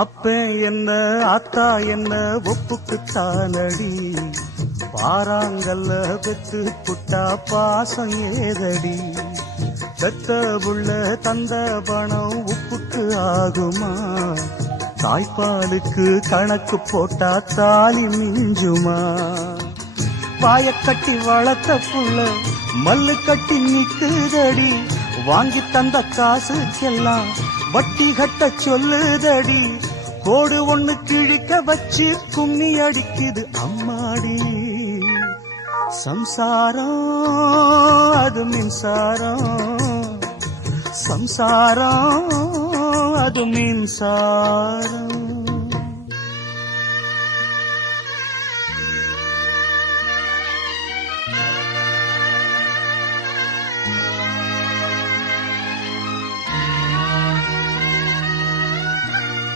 அப்ப என்ன அத்தா என்ன ஒப்புக்குத்தானடி, பாராங்கல்ல பெத்து புட்டா பாசம் ஏதடி, பெத்த புள்ள தந்த பணம் உப்புக்கு ஆகுமா, தாய்ப்பாலுக்கு கணக்கு போட்டா தாலி மிஞ்சுமா, வாயக்கட்டி வளர்த்த புள்ள மல்லு கட்டி நிக்குதடி, வாங்கி தந்த காசுக்கெல்லாம் வட்டி கட்ட சொல்லுதடி, கோடு ஒண்ணு கிழிக்க வச்சு கும்மி அடிக்குது அம்மாடி, சம்சாரம் அது மின்சாரம், சம்சாரம் அது மின்சாரம்.